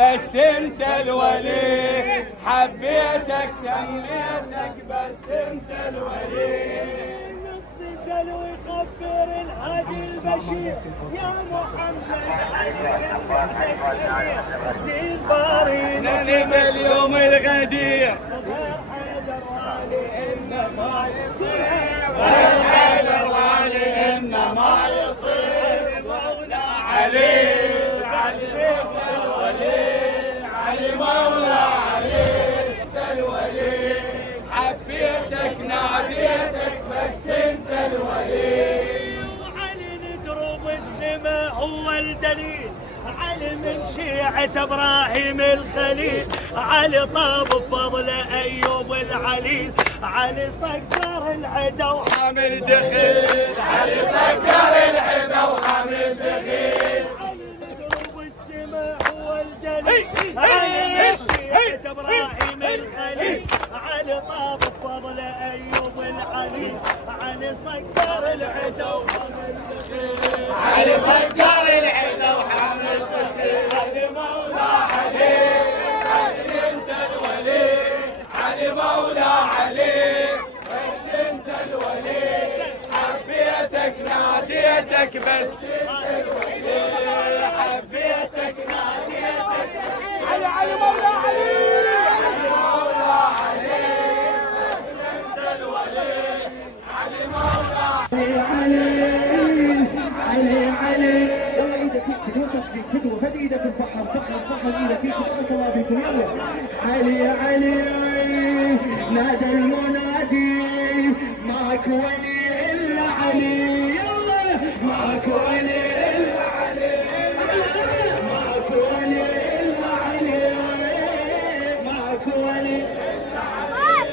بس انت الولي، حبيتك سميتك بس انت الولي. نص ويخبر الهادي البشير يا محمد للبارين نزل يوم الغدير والحيدر والي انما يصير مولى علي، علي الولي، علي مولى علي انت الولي، حبيتك ناديتك بس انت الولي. وعلي ندرب السماء هو الدليل، علي من شيعة ابراهيم الخليل، علي طاب بفضل ايوب العليل، علي سكر العدا وحامل دخيل، علي سكر العدا وحامل دخيل. علي ندرب السماء هو الدليل، علي من شيعة ابراهيم الخليل، علي طاب بفضل ايوب العليل، علي سكر العدا وحامل دخيل، علي سكر العدا وحامل دخيل. علي مولى علي بس انت الولي، علي مولى علي بس انت الولي، حبيتك ناديتك بس انت الولي، حبيتك ناديتك. علي علي مولى علي، علي مولى علي بس انت الولي، علي مولى علي يلا ايدك بدون تصفيق، فد ايدك الفحر فحر ايدك هيك بارك الله فيكم. يلا علي نادى المنادي ماك ولي الا علي، يلا ماك ولي الا علي، ماك ولي الا علي، ماك ولي الا علي،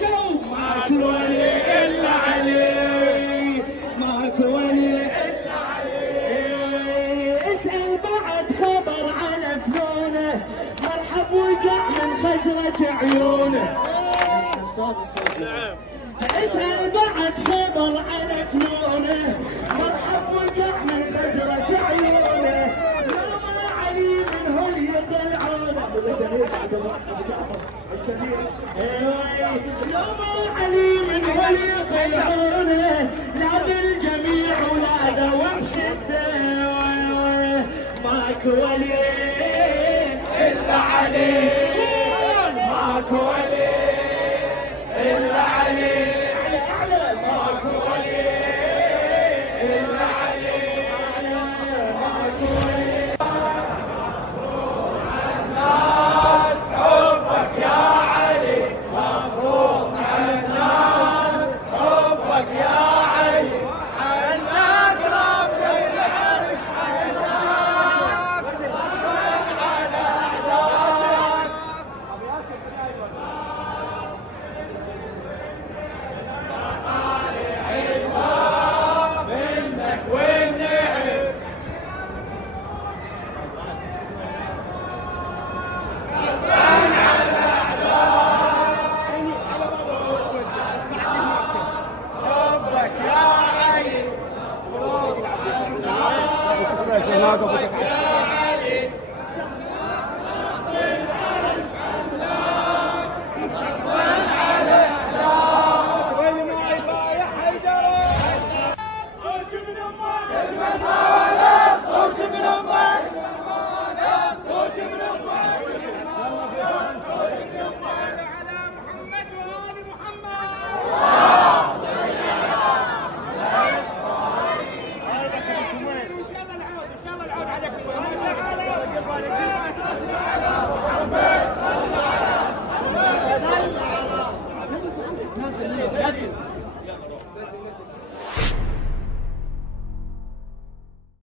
جاوب ماك ولي الا علي، ماك ولي. اسأل بعد خبر على فنونه، مرحب وقع من خزرة عيونه. اسأل بعد خبر على فنونه، مرحب وقع من خزرة عيونه. يا ما علي من هل يطلعونه، ابو سمير بعد ابو جعفر الكبير. يا ما علي من هل يطلعونه، نادى الجميع ولاده وبشده. ماك ولي إلا علي، ماك ولي